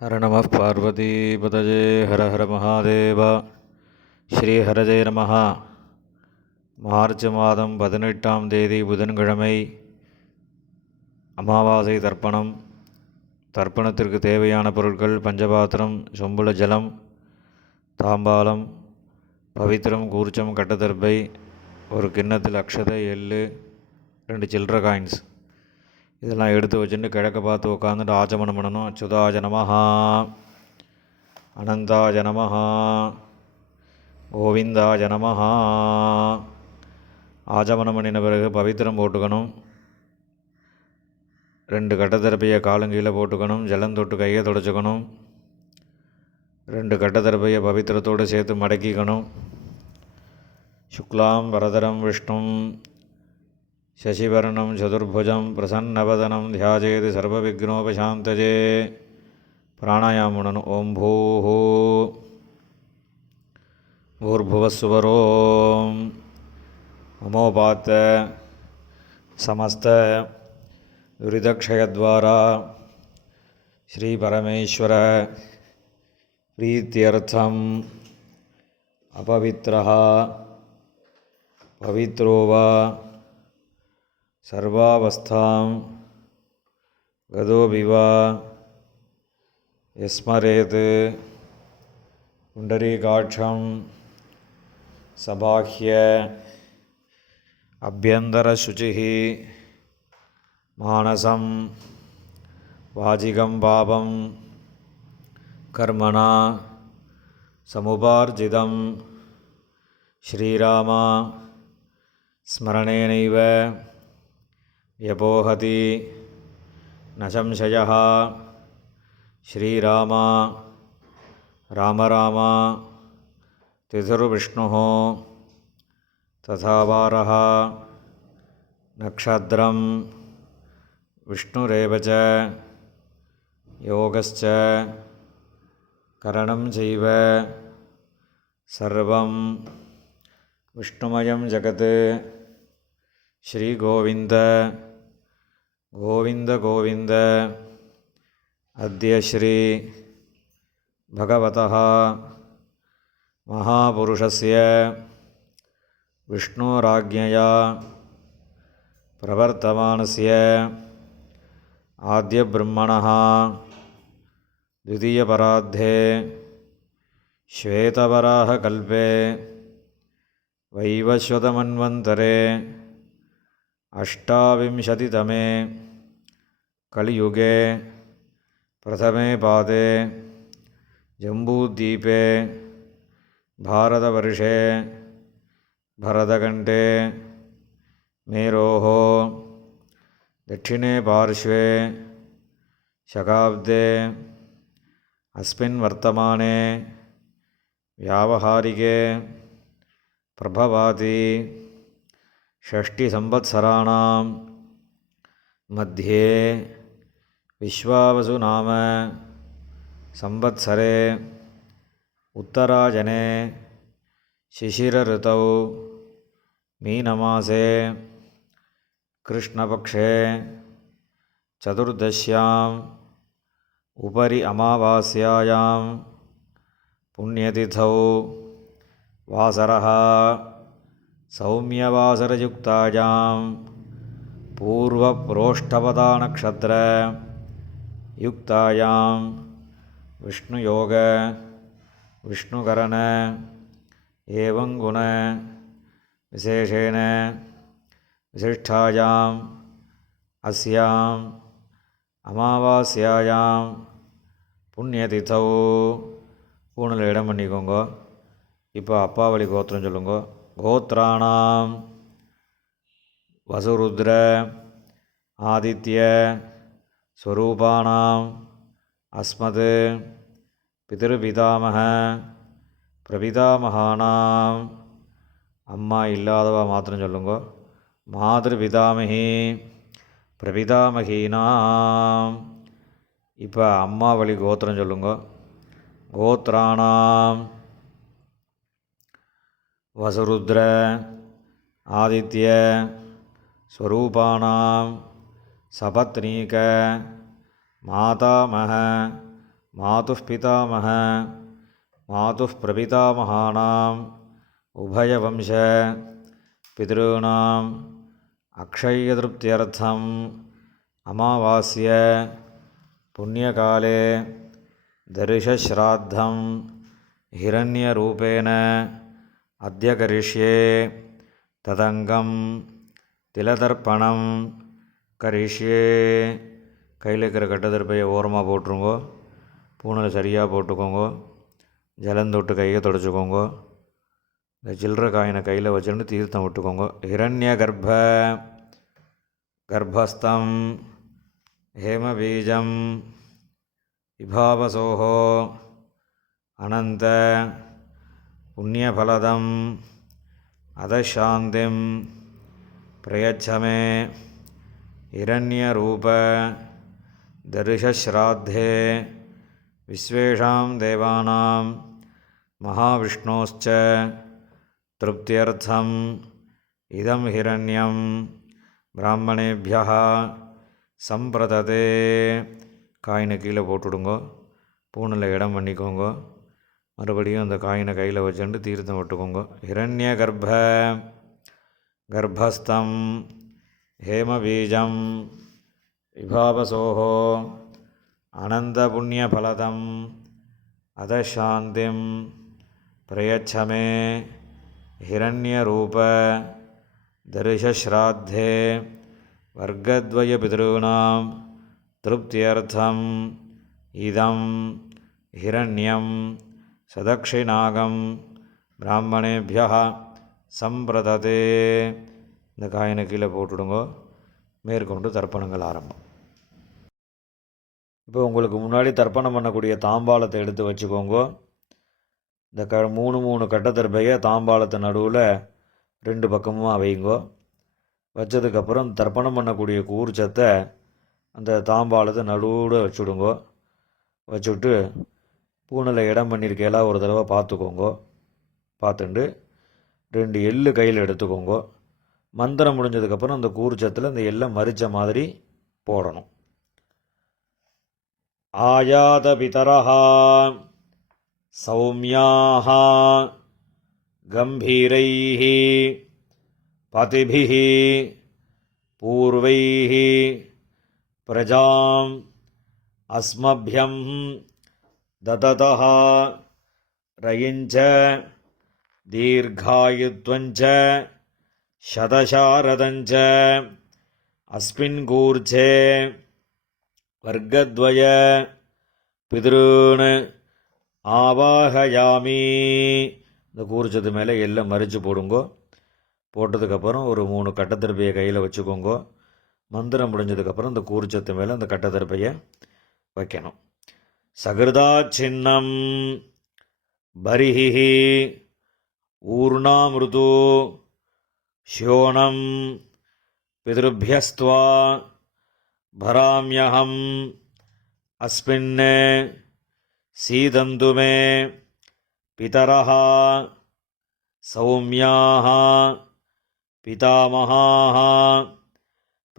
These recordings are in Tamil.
हर नमः पार्वतीपतये हर हर महादेव ஸ்ரீஹரஜே நமஹ. மார்ச் மாதம் 18ஆம் தேதி புதன்கிழமை, அமாவாசை தர்ப்பணம். தர்ப்பணத்திற்கு தேவையான பொருட்கள்: பஞ்சபாத்திரம், சொம்புல ஜலம், தாம்பாலம், பவித்திரம், கூர்ச்சம், கட்டதர்பை, ஒரு கிண்ணத்தில் அக்ஷதை, எள்ளு, 2 சில்லற காயின்ஸ். இதெல்லாம் எடுத்து வச்சுட்டு கிழக்க பார்த்து உட்காந்துட்டு ஆச்சமனம் பண்ணணும். அச்சுதாய நமஹா, அனந்தாய நமஹா, கோவிந்தாய நமஹா. ஆச்சமனம் பண்ணின பிறகு பவித்திரம் போட்டுக்கணும். 2 கட்டதர்பையை காலங்கீழே போட்டுக்கணும். ஜலம் தொட்டு கையை தொடச்சிக்கணும். 2 கட்டதர்பையை பவித்திரத்தோடு சேர்த்து மடக்கிக்கணும். சுக்லாம் வரதரம் விஷ்ணும் சசிவர்ணம் சதுர்புஜம் பிரசன்னவதனம் தியாஜேது சர்வவிக்னோபசாந்தஜே. பிராணாயாமம். ஓம் பூஹு பூர்புவஸ்சுவரோம் மமோபாத்த சமஸ்த துரிதக்ஷயத்வாரா ஸ்ரீ பரமேஸ்வர பிரீத்யர்த்தம் அபவித்ரஹ பவித்ரோவா சர்வாவஸ்தாம் கதோபிவா யஸ்மரேத் புண்டரீகாட்சம் சபாஹ்ய அபியந்தரசுச்சிः மானசம் வாஜிகம் பாபம் கர்மணா சமுபார்ஜிதம் ஸ்ரீராமா ஸ்மரணேனைவ யபோஹதி ந சம்சயः. ஸ்ரீராமா ராம ராமா திதிர்விஷ்ணுः ததா வாரः நக்ஷத்ரம் விஷ்ணுரேவ ச யோகஸ்ச கரணம் சைவ சர்வம் விஷ்ணுமயம் ஜகத். ஸ்ரீ கோவிந்த கோவிந்த கோவிந்த. அத்ய ஸ்ரீ பகவதः மகாபுருஷஸ்ய விஷ்ணோராஜ்ஞயா பிரவர்த்தமானஸ்ய ஆத்யப்ரம்மணः द्वितीयपरार्धे श्वेतवराहकल्पे वैवस्वतमन्वन्तरे अष्टाविंशतितमे कलियुगे प्रथमे पादे जम्बूद्वीपे भारतवर्षे भरतखण्डे मेरोः दक्षिणे पार्श्वे शकाब्दे अस्मिन् वर्तमाने व्यावहारिके प्रभवाति षष्टिसंवत्सराणां मध्ये विश्वावसु नाम संवत्सरे उत्तरायणे शिशिरऋतौ मीनमासे कृष्णपक्षे चतुर्दश्याम् उपरि अमावास्यायां पुण्यतिथौ वासरः सौम्यवासरयुक्तायां पूर्वप्रोष्ठपदानक्षत्रयुक्तायां विष्णुयोग विष्णुकरण एवं गुण विशेषेण विशिष्टायाम् अस्याम् அமாவாஸ்யாயாம் புண்ணியதிதௌ. பூணில் இடம் பண்ணிக்கோங்க. இப்போ அப்பாவளி கோத்திரம் சொல்லுங்க. கோத்ராணாம் வசுருத்ர ஆதித்ய ஸ்வரூபாணாம் அஸ்மத் பிதிருபிதாமக பிரபிதாமகானாம். அம்மா இல்லாதவா மாத்திரம் சொல்லுங்க. மாதிருபிதாமகி பிரபிதாமகீனாம். இப்போ அம்மா வழி கோத்திரம் சொல்லுங்க. கோத்ராணாம் வசுருத்ர ஆதித்ய ஸ்வரூபாணாம் சபத்னீக மாதாமக मातुः पितामह मातुः प्रपितामहानाम् उभयवंश पितॄणाम् अक्षय्यतृप्त्यर्थम् अमावास्य पुण्यकाले दर्शश्राद्धं हिरण्यरूपेण अद्य करिष्ये तदङ्गं तिलतर्पणं करिष्ये. கையில் இருக்கிற கட்டதர்ப்பையை ஓரமாக போட்டுருங்கோ. பூனலை சரியாக போட்டுக்கோங்க. ஜலந்தொட்டு கையை தொடச்சிக்கோங்க. இந்த சில்லற காயினை கையில் வச்சுட்டு தீர்த்தம் விட்டுக்கோங்க. ஹிரண்ய கர்ப்பஸ்தம் ஹேமபீஜம் விபாவசோஹோ அனந்த புண்ணியபலதம் அதசாந்திம் பிரயச்சமே இரண்யரூப தர்ஷஸ்ராத்தே விஸ்வேஷாம் தேவானாம் மகாவிஷ்ணோஸ்ச திருப்தியர்த்தம் இதம் ஹிரண்யம் பிராமணேபியः சம்பிரததே. காயினை கீழே போட்டுவிடுங்கோ. பூனில் இடம் பண்ணிக்கோங்க. மறுபடியும் அந்த காயினை கையில் வச்சுட்டு தீர்த்தம் விட்டுக்கோங்க. ஹிரண்ய கர்ப்பஸ்தம் ஹேமபீஜம் விபாவசோஹோ அனந்த புண்ணியபலதம் அதசாந்திம் பிரயச்சமே ஹிரண்யரூப தர்ஷஸ்ராத்தே வர்க்கத்வய பிதॄணாம் திருப்தியர்த்தம் இதம் ஹிரண்யம் சதக்ஷிணாகம் பிராமணேபியः சம்பிரததே. இந்த காயினை கீழே போட்டுடுங்க. மேற்கொண்டு தர்ப்பணங்கள் ஆரம்பம். இப்போ உங்களுக்கு முன்னாடி தர்ப்பணம் பண்ணக்கூடிய தாம்பாளத்தை எடுத்து வச்சுக்கோங்க. இந்த மூணு கட்டத்தர்ப்பையை தாம்பாளத்து நடுவில் 2 பக்கமும் வைங்கோ. வச்சதுக்கப்புறம் தர்ப்பணம் பண்ணக்கூடிய கூர்ச்சத்தை அந்த தாம்பாளத்தை நடுவில் வச்சுடுங்கோ. வச்சுட்டு பூனில் இடம் பண்ணியிருக்கையெல்லாம் ஒரு தடவை பார்த்துக்கோங்க. பார்த்துட்டு 2 எள்ளு கையில் எடுத்துக்கோங்க. மந்திரம் முடிஞ்சதுக்கப்புறம் அந்த கூர்ச்சத்தில் அந்த எல்லை மறித்த மாதிரி போடணும். ஆயாத பிதரஹா சௌமியாக கம்பீரைः பதிபிः பூர்வைः பிரஜாம் அஸ்மப்யம் தததः ரயிஞ்ச தீர்காயுத்வஞ்ச சதசாரதஞ்ச அஸ்மின் கூர்ச்சே வர்க்கத்வய பிதॄன் ஆவாஹயாமி. இந்த கூர்ச்சத்து மேலே எல்லாம் மறித்து போடுங்கோ. போட்டதுக்கப்புறம் ஒரு 3 கட்டத்தர்ப்பையை கையில் வச்சுக்கோங்க. மந்திரம் முடிஞ்சதுக்கப்புறம் இந்த கூர்ச்சத்து மேலே அந்த கட்டத்தர்ப்பையை வைக்கணும். சகிருதா சின்னம் பரிஹி ஊர்ணாமிருது ஷோணம் பிதృभ्यस्त्वा भराम्यहम् अस्मिन् सीदन्तु मे पितरः सौम्याः पितामहाः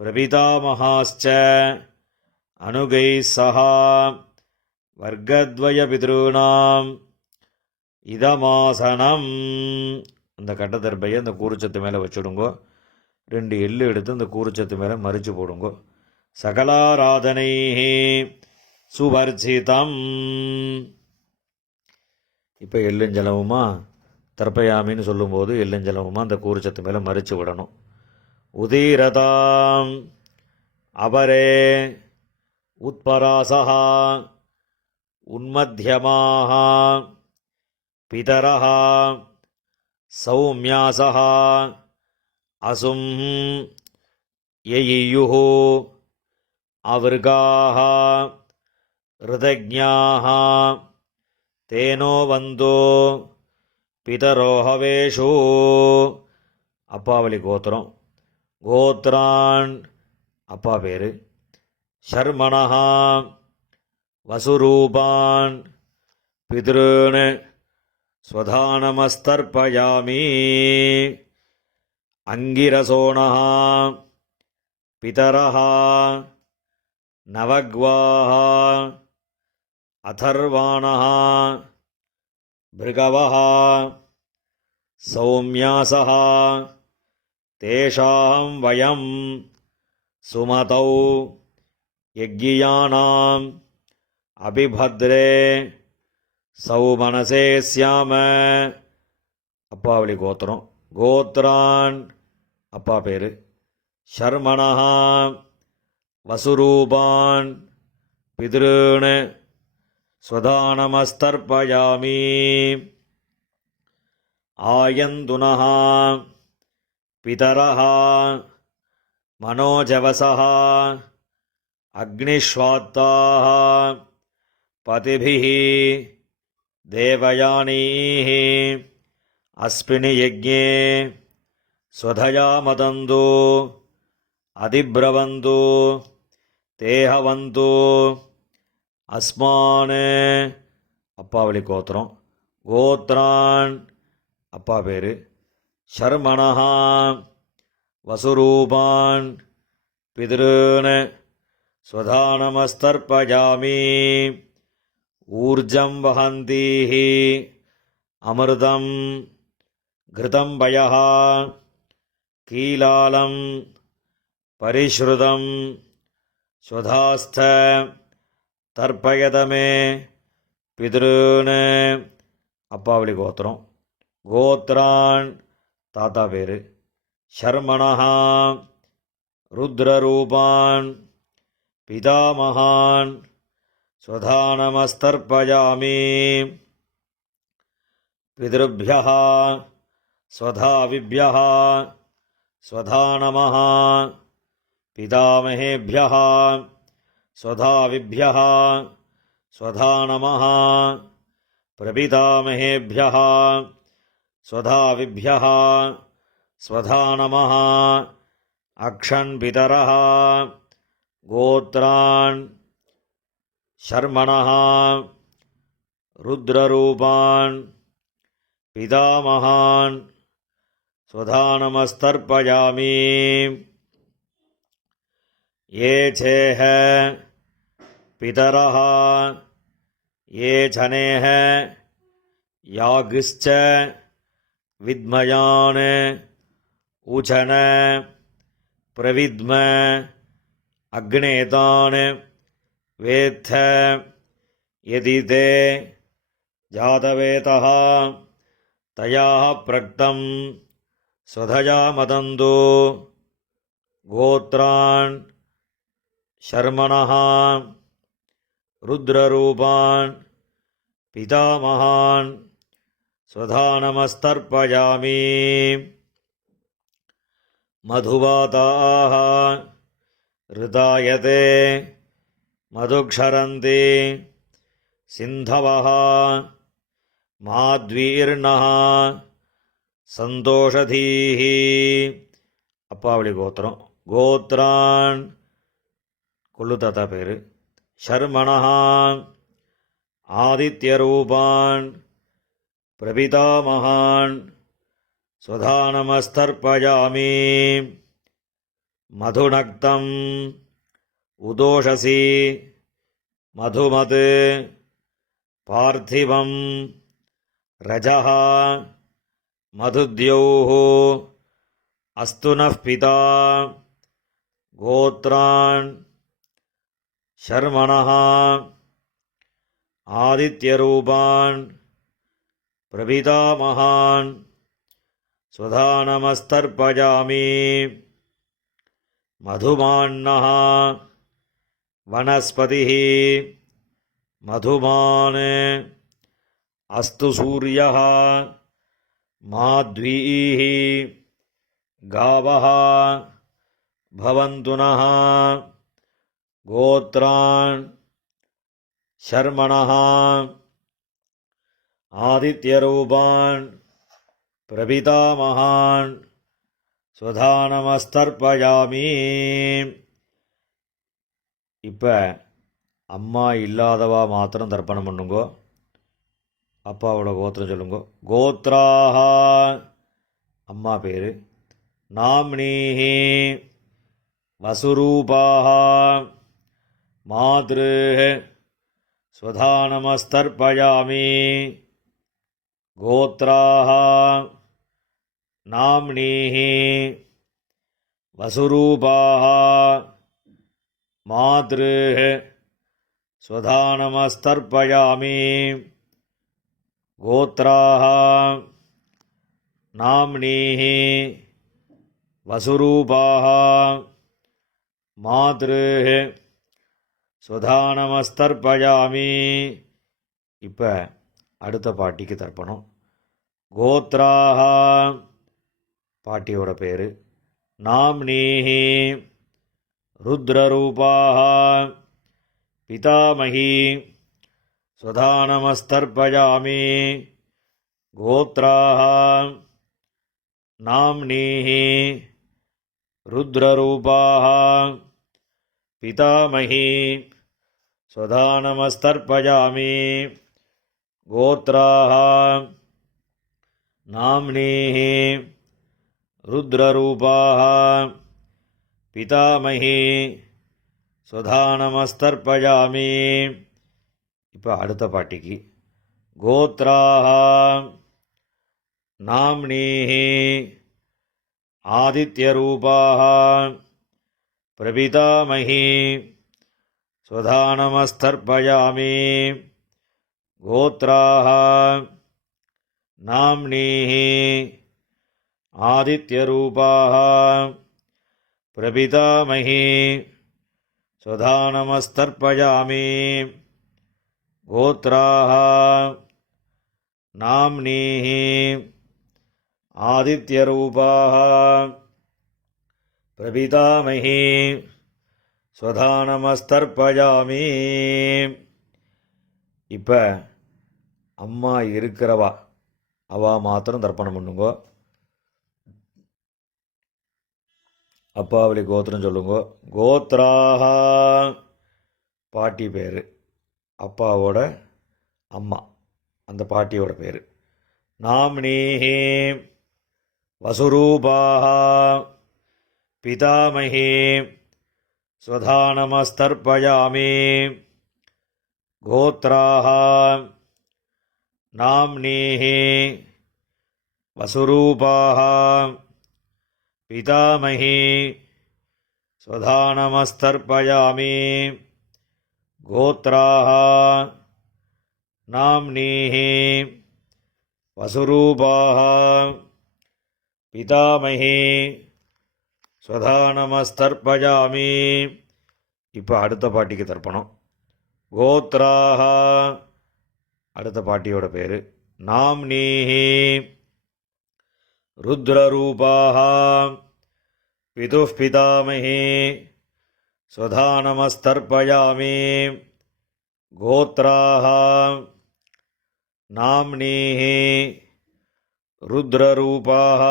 प्रपितामहाश्च अनुगैः सह वर्गद्वयपितॄणाम् இதமாசனம். அந்த கட்டத்தர்ப்பையை அந்த கூர்ச்சத்து மேலே வச்சுடுங்கோ. 2 எள்ளு எடுத்து அந்த கூர்ச்சத்து மேலே மறித்து போடுங்கோ. சகலாராதனை சுவர்ச்சிதம். இப்போ எள்ளுஞ்சலமுமா தர்ப்பயாமின்னு சொல்லும்போது எள்ளுஞ்சலமுமா அந்த கூர்ச்சத்து மேலே மறித்து விடணும். உதீரதாம் அபரே உத்பராசஹ உன்மத்யமாக பிதரஹ சௌமியாசஹ அசும் யயியுः அவர்காः ருதஜ்ஞாः தேனோ வந்தோ பிதரோஹவேஷு. அப்பாவளி கோத்திரம். கோத்ரான் அப்பா பேர். ஷர்மணஹ வசுரூபான் பிதॄன் ஸ்வதானமஸ்தர்ப்பயாமி. அங்கிரசோணஹ பிதரஹ நவக்வாஹ அதர்வாணः பிருகவः சௌம்யாசः தேஷாம் வயம் சுமதௌ யக்ஞியானாம் அபிபத்ரே சௌமனசே ஸ்யாம. அப்பாவளி கோத்திரம். கோத்ரான் அப்பா பேர். ஷர்மணः வசுரூபான் பித்ருன் ஸ்வதானமஸ்தர்ப்பயாமி. ஆயந்துனः பிதரः மனோஜவசः அக்னிஷ்வாத்தாः பதிபிः தேவயானீः அஸ்மின் யஜ்ஞே ஸ்வதயா மதந்து அதிப்ரவந்து தேஹவந்து அஸ்மான். அப்பாவளி கோத்திரம். கோத்ரான் அப்பா பேர். ஷர்மணः வசுரூபான் பித்ருன் ஸ்வதானமஸ்தர்ப்பயாமி. ஊர்ஜம் வஹந்தீः அமிர்தம் கிருதம் பயः கீலாலம் பரிஷ்ருதம் ஸ்வதாஸ்த தர்ப்பயதமே பித்ருன். அப்பாவளி கோத்திரம். கோத்ரான் தாத்தா பேர். ஷர்மணः ருத்ரரூபான் பிதாமகான் ஸ்வதானமஸ்தர்ப்பயாமி. பித்ருभ्यः ஸ்வதாவிभ्यः ஸ்வதானமः பிதாமகேभ्यः ஸ்வதாவிभ्यः ஸ்வதானமः பிரபிதாமகேभ्यः ஸ்வதாவிभ्यः ஸ்வதானமः அக்ஷன் பிதரः. கோத்ரான் ஷர்மணः ருத்ரரூபான் பிதாமகான் ஸ்வதானமஸ்தர்ப்பயாமி. ये चेह पितरः ये जनेह यागिश्च विद्मयान् उचन प्रविद्म अग्नेतान् वेत्थ यदि ते जातवेतः तयाः प्रक्तं स्वधया मदन्तु. गोत्रान् ஷர்மணः ருத்ரரூபான் பிதாமகான் ஸ்வதானமஸ்தர்ப்பயாமி. மதுவாதாः ரிதாயதே மதுக்ஷரந்தி சிந்தவः மாத்வீர்ணः சந்தோஷதீः. அப்பாவளி கோத்திரம். கோத்ரான் கொள்ளு தாத்தா பேர். ஷர்மணः ஆதித்யரூபான் பிரபிதாமகான் ஸ்வதானமஸ்தர்ப்பயாமி. மதுநக்தம் உதோஷசி மதுமத் பார்த்திவம் ரஜः மதுத்யௌः அஸ்து நः பிதா. கோத்ரான் ஷர்மணः ஆதித்யரூபான் பிரபிதாமகான் ஸ்வதானமஸ்தர்ப்பயாமி. மதுமான்னः வனஸ்பதிः மதுமான் அஸ்து சூரியः மாத்வீः காவः பவந்து நः. கோத்ரான் ஷர்மணः ஆதித்யரூபான் பிரபிதாமகான் ஸ்வதானமஸ்தர்ப்பயாமி. இப்போ அம்மா இல்லாதவா மாத்திரம் தர்ப்பணம் பண்ணுங்கோ. அப்பாவோட கோத்திரம் சொல்லுங்கோ. கோத்ராஹ அம்மா பேர். நாம்னீஹி வசுரூபாஹ மாத்ரு स्वधानमस्तर्पयामि गोत्राः नाम्नीः वसुरूपाः मातृः स्वधानमस्तर्पयामि गोत्राः नाम्नीः वसुरूपाः मातृः स्वधानमस्तर्पयामि இப்போ அடுத்த பாட்டிக்கு தர்ப்பணம். கோத்ராஹ பாட்டியோட பேர். நாம்னீஹி ருத்ரரூபாஹ பிதாமகி स्वधानमस्तर्पयामि गोत्राः नाम्नीः रुद्ररूपाः पितामही स्वधानमस्तर्पयामि गोत्राः नाम्नीः रुद्ररूपाः पितामही स्वधानमस्तर्पयामि இப்போ அடுத்த பாட்டிக்கு கோத்ராஹ நாம்னீஹி ஆதித்யரூபாஹ பிரபிதாமஹி स्वधानमस्तर्पयामि गोत्राः नाम्नीः आदित्यरूपाः प्रपितामही स्वधानमस्तर्पयामि गोत्राः नाम्नीः आदित्यरूपाः प्रपितामही स्वधानमस्तर्पयामि இப்போ அம்மா இருக்கிறவா அவா மாத்திரம் தர்ப்பணம் பண்ணுங்கோ. அப்பாவளி கோத்திரம் சொல்லுங்கோ. கோத்ராஹ பாட்டி பேர், அப்பாவோட அம்மா அந்த பாட்டியோட பேர். நாம்னீஹி வசுரூபாஹ பிதாமஹி स्वधानमस्तर्पयामि गोत्राः नाम्नीः वसुरूपाः पितामही स्वधानमस्तर्पयामि गोत्राः नाम्नीः वसुरूपाः पितामही स्वधानमस्तर्पयामि இப்போ அடுத்த பாட்டிக்கு தர்ப்பணம். கோத்ராஹ அடுத்த பாட்டியோட பேர். நாம்னீஹி ருத்ரரூபாஹ பிதுः பிதாமஹி स्वधानमस्तर्पयामि गोत्राः नाम्नीः रुद्ररूपाः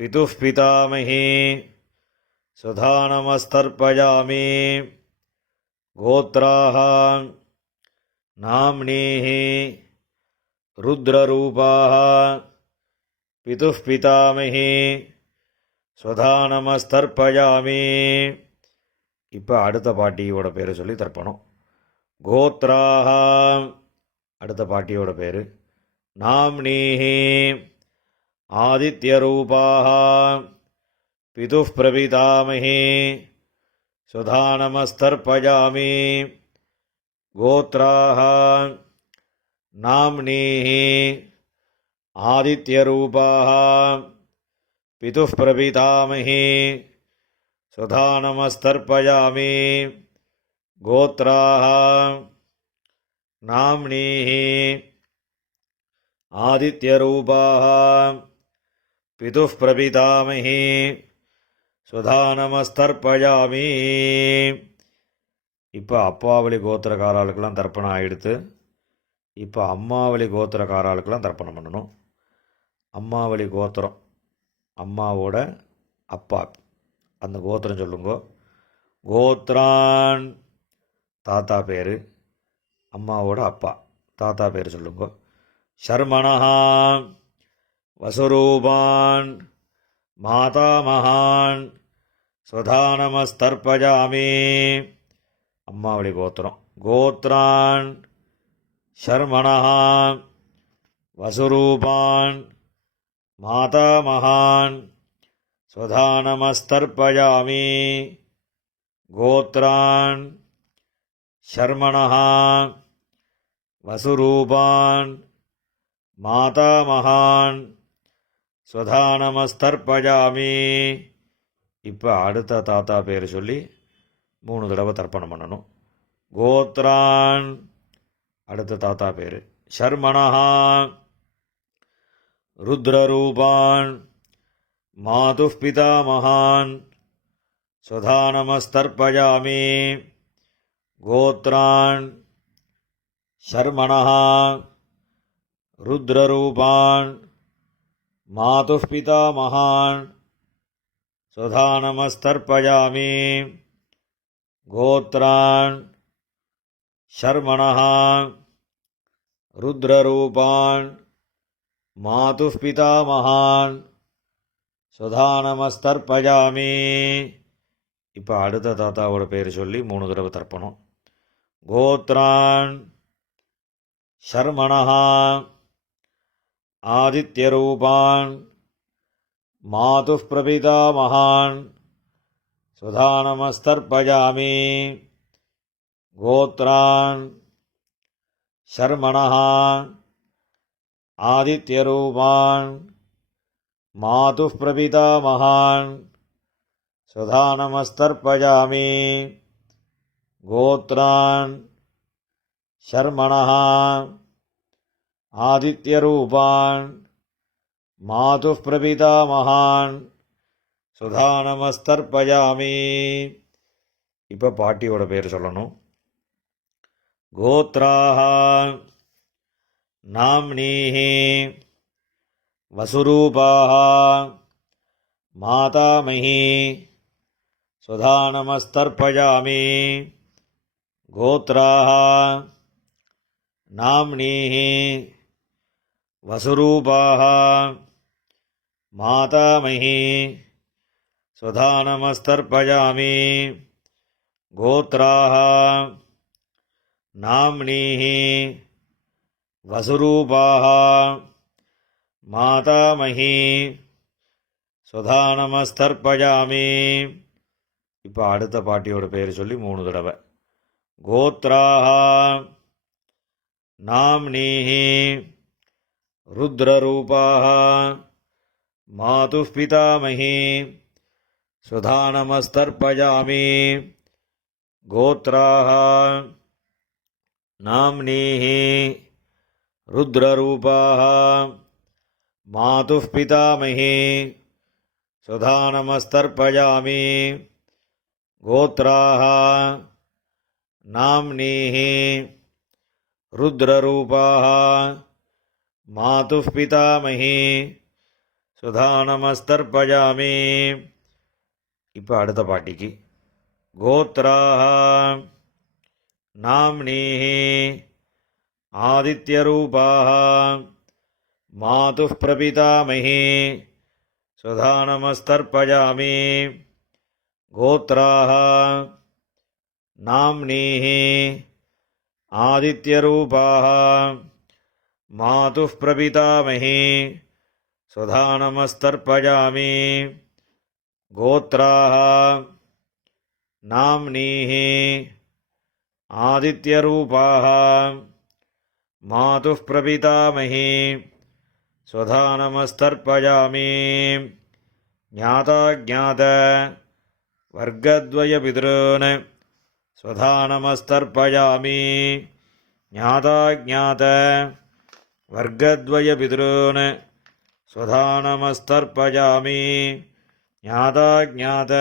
पितुः पितामही स्वधानमस्तर्पयामि गोत्राः नाम्नीः रुद्ररूपाः पितुः पितामही स्वधानमस्तर्पयामि இப்போ அடுத்த பாட்டியோட பேர் சொல்லி தர்ப்பணம். கோத்ராஹ அடுத்த பாட்டியோட பேர். நாம்னீஹி आदित्यरूपाः पितुः प्रपितामही स्वधानमस्तर्पयामि गोत्राः नाम्नीः आदित्यरूपाः पितुः प्रपितामही स्वधानमस्तर्पयामि गोत्राः नाम्नीः आदित्यरूपाः पितुः प्रपितामही स्वधानमस्तर्पयामि இப்போ அப்பாவளி கோத்திரக்காராளுக்கெல்லாம் தர்ப்பணம் ஆகிடுத்து. இப்போ அம்மாவளி கோத்திரக்காராளுக்கெல்லாம் தர்ப்பணம் பண்ணணும். அம்மாவளி கோத்திரம் அம்மாவோட அப்பா அந்த கோத்திரம் சொல்லுங்கோ. கோத்ரான் தாத்தா பேர், அம்மாவோட அப்பா தாத்தா பேர் சொல்லுங்கோ. ஷர்மணஹா வசுரூபான் மாதாமகான் स्वधानमस्तर्पयामि அம்மாவளி கோத்திரம் கோத்ரான் ஷர்மணः வசுரூபான் மாதாமகான் ஸ்வதானமஸ்தர்ப்பயாமி. கோத்ரான் ஷர்மணः வசுரூபான் மாதாமகான் ஸ்வதானமஸ்தர்ப்பயாமி. இப்போ அடுத்த தாத்தா பேர் சொல்லி 3 தடவை தர்ப்பணம் பண்ணணும். கோத்ரான் அடுத்த தாத்தா பேர். ஷர்மணः ருத்ரரூபான் மாதுः பிதாமகான் ஸ்வதானமஸ்தர்ப்பயாமி. கோத்ரான் ஷர்மணः ருத்ரரூபான் மாதுः பிதாமகான் ஸ்வதானமஸ்தர்ப்பயாமி. கோத்ரான் ஷர்மணः ருத்ரரூபான் மாதுः பிதாமகான் ஸ்வதானமஸ்தர்ப்பயாமி. இப்போ அடுத்த தாத்தாவோட பேர் சொல்லி 3 தடவை தர்ப்பணம். கோத்ரான் ஷர்மணः ஆதித்யரூபான் மாதுः பிரபிதாமகான் ஸ்வதானமஸ்தர்ப்பயாமி. கோத்ரான் ஷர்மணः ஆதித்யரூபான் மாதுः பிரபிதாமகான் ஸ்வதானமஸ்தர்ப்பயாமி. கோத்ரான் ஷர்மணः ஆதித்யரூபான் மாதுः பிரபிதாமகான் ஸ்வதானமஸ்தர்ப்பயாமி. இப்போ பாட்டியோட பேர் சொல்லணும். கோத்ராः நாம்னீः வசுரூபாः மாதாமஹி ஸ்வதானமஸ்தர்ப்பயாமி. கோத்ராः நாம்னீः வசுரூபாः மாதாமஹி ஸ்வதானமஸ்தர்ப்பயாமி. கோத்ராः நாம்னீः வசுரூபாः மாதாமஹி ஸ்வதானமஸ்தர்ப்பயாமி. இப்போ அடுத்த பாட்டியோட பேர் சொல்லி 3 தடவை. கோத்ராः நாம்னீः ருத்ரரூபாः மாதுः பிதாமஹி ஸ்வதானமஸ்தர்ப்பயாமி. கோத்ராः நாம்னீः ருத்ரரூபாः மாதுः பிதாமஹி ஸ்வதானமஸ்தர்ப்பயாமி. கோத்ராः நாம்னீः ருத்ரரூபாः மாதுः பிதாமஹி ஸ்வதானமஸ்தர்ப்பயாமி. இப்போ அடுத்த பாட்டிக்கு. கோத்ராः நாம்னீः ஆதித்யரூபாः மாதுः பிரபிதாமஹி ஸ்வதானமஸ்தர்ப்பயாமி. கோத்ராः நாம்னீः ஆதித்யரூபாः மாதுः பிரபிதாமஹி ஸ்வதானமஸ்தர்ப்பயாமி. கோத்ராः நாம்னீः ஆதித்யரூபாः மாதுः பிரபிதாமஹி ஸ்வதானமஸ்தர்ப்பயாமி. ஞாதாஜ்ஞாத வர்க்கத்வயபிதॄன் ஸ்வதானமஸ்தர்ப்பயாமி. ஞாதாஜ்ஞாத வர்க்கத்வயபிதॄன் ஸ்வதானமஸ்தர்ப்பயாமி. ஞாதாஜ்ஞாத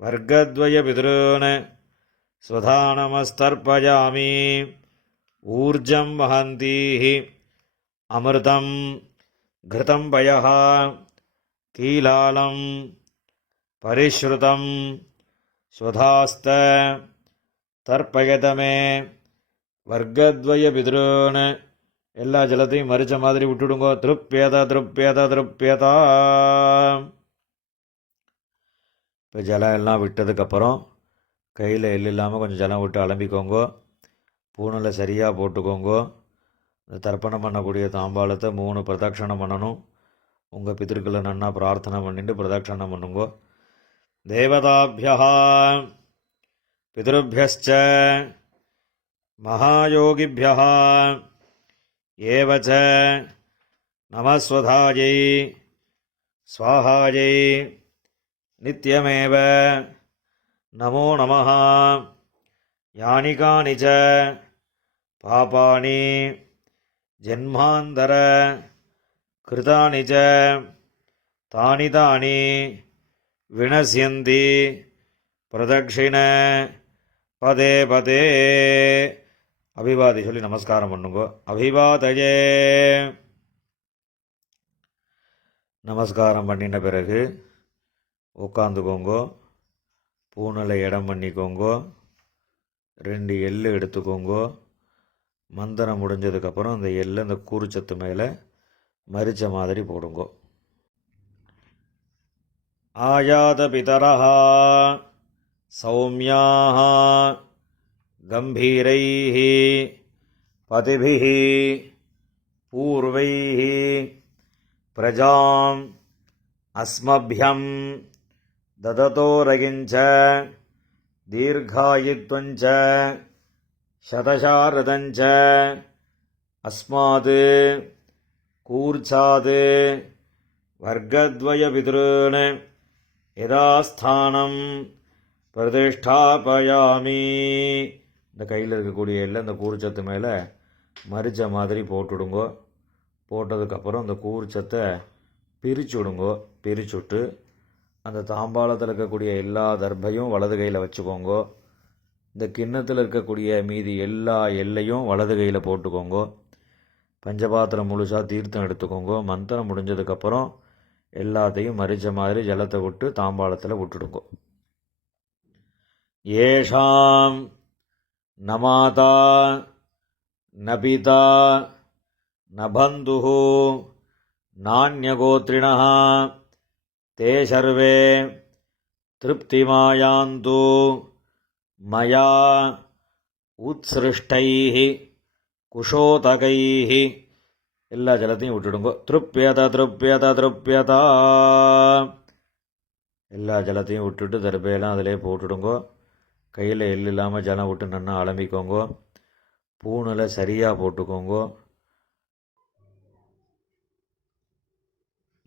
வர்க்கத்வயபிதॄன் ஸ்வதானமஸ்தர்ப்பயாமி. ஊர்ஜம் வஹந்தீः அமிர்தம் घृतं पयः कीलालं परिश्रुतं स्वधास्त தர்ப்பயதமே வர்க்கத்வய பித்ருன். எல்லா ஜலத்தையும் மறிச்ச மாதிரி விட்டுடுங்கோ. திருப்பியதா திருப்பியதா திருப்பியதா. இப்போ ஜலம் எல்லாம் விட்டதுக்கப்புறம் கையில் எள் இல்லாமல் கொஞ்சம் ஜலம் விட்டு அலம்பிக்கோங்கோ. பூணில் சரியாக போட்டுக்கோங்கோ. இந்த தர்ப்பணம் பண்ணக்கூடிய தாம்பாளத்தை 3 பிரதட்சணம் பண்ணணும். உங்கள் பித்திருக்களை நன்னா பிரார்த்தனை பண்ணிட்டு பிரதட்சணம் பண்ணுங்கோ. தேவதாபியா பிதருபியஸ்ச மகாயோகிபியா ஏவச நமஸ்வதாயை ஸ்வாஹாயை நித்யமேவ நமோ நமः. யானி கானி ச பாபானி ஜன்மாந்தர கிருதானி ச தானி தானி வினஸ்யந்தி பிரதக்ஷிண பதே பதே. அபிவாதி சொல்லி நமஸ்காரம் பண்ணுங்கோ. அபிவாதயே. நமஸ்காரம் பண்ணின பிறகு உட்காந்துக்கோங்கோ. பூனலை இடம் பண்ணிக்கோங்கோ. 2 எள்ளு எடுத்துக்கோங்கோ. மந்திரம் முடிஞ்சதுக்கப்புறம் அந்த எள்ளை அந்த கூறுச்சத்து மேலே மரிச்ச மாதிரி போடுங்கோ. ஆயாத பிதரஹ சௌமியாஹ கம்பீரைஹ பதிபிஹ பூர்வைஹ பிரஜாம் அஸ்மப்யம் தததோ ரகிஞ்ச தீர்காயித்வஞ்ச சதசாரதஞ்ச அஸ்மாத் கூர்ச்சாத் வர்க்கத்வய பித்ருன் யதாஸ்தானம் பிரதிஷ்டாபயாமி. இந்த கையில் இருக்கக்கூடிய எல்லாம் இந்த கூர்ச்சத்து மேலே மரிச்ச மாதிரி போட்டுடுங்கோ. போட்டதுக்கப்புறம் அந்த கூர்ச்சத்தை பிரித்து விடுங்கோ. பிரிச்சுட்டு அந்த தாம்பாளத்தில் இருக்கக்கூடிய எல்லா தர்பையும் வலது கையில் வச்சுக்கோங்கோ. இந்த கிண்ணத்தில் இருக்கக்கூடிய மீதி எல்லா எல்லையும் வலது கையில் போட்டுக்கோங்கோ. பஞ்சபாத்திரம் முழுசாக தீர்த்தம் எடுத்துக்கோங்கோ. மந்திரம் முடிஞ்சதுக்கப்புறம் எல்லாத்தையும் மரிச்ச மாதிரி ஜலத்தை விட்டு தாம்பாளத்தில் விட்டுடுங்கோ. ஏஷாம் நமாதா நபிதா நபந்துஹு நான்யகோத்ரிணः தே சர்வே திருப்திமாயாந்து மயா உத்ஸ்ருஷ்டைः குஷோதகைः. எல்லா ஜலத்தையும் விட்டுடுங்கோ. திருப்யத திருப்யத திருப்யதா. எல்லா ஜலத்தையும் விட்டுட்டு தர்பையெல்லாம் அதிலே போட்டுடுங்கோ. கையில் எள் இல்லாமல் ஜலம் விட்டு நன்னா அலம்பிக்கோங்கோ. பூணில் சரியாக போட்டுக்கோங்கோ.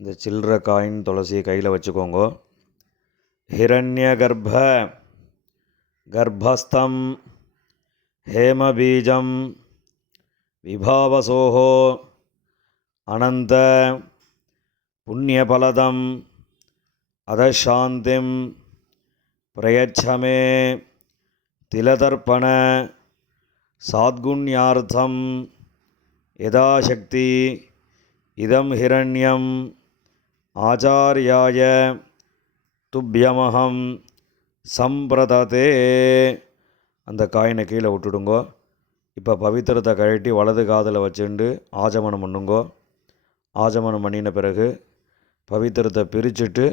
இந்த சில்லற காயின் துளசியை கையில் வச்சுக்கோங்கோ. ஹிரண்ய கர்ப்பஸ்தம் ஹேமபீஜம் விபாவசோஹோ அனந்த புண்ணியபலதம் அதசாந்திம் பிரயச்சமே திலதர்ப்பண சாத்குண்யார்த்தம் யதாசக்தி இதம் ஹிரண்யம் ஆச்சார்யாய துப்யமஹம் சம்பிரததே. அந்த காயினை கீழே விட்டுடுங்கோ. இப்போ பவித்திரத்தை கழட்டி வலது காதில் வச்சுண்டு ஆஜமனம் பண்ணுங்கோ. ஆஜமனம் பண்ணின பிறகு பவித்திரத்தை பிரிச்சுட்டு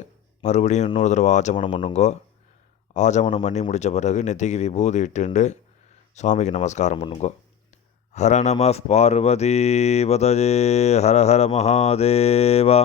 மறுபடியும் இன்னொரு தடவை ஆச்சமனம் பண்ணுங்கோ. ஆச்சமனம் பண்ணி முடித்த பிறகு நெத்திக்கு விபூதி இட்டுண்டு சுவாமிக்கு நமஸ்காரம் பண்ணுங்கோ. ஹர நம பார்வதி பதஜே ஹர ஹர மகாதேவா.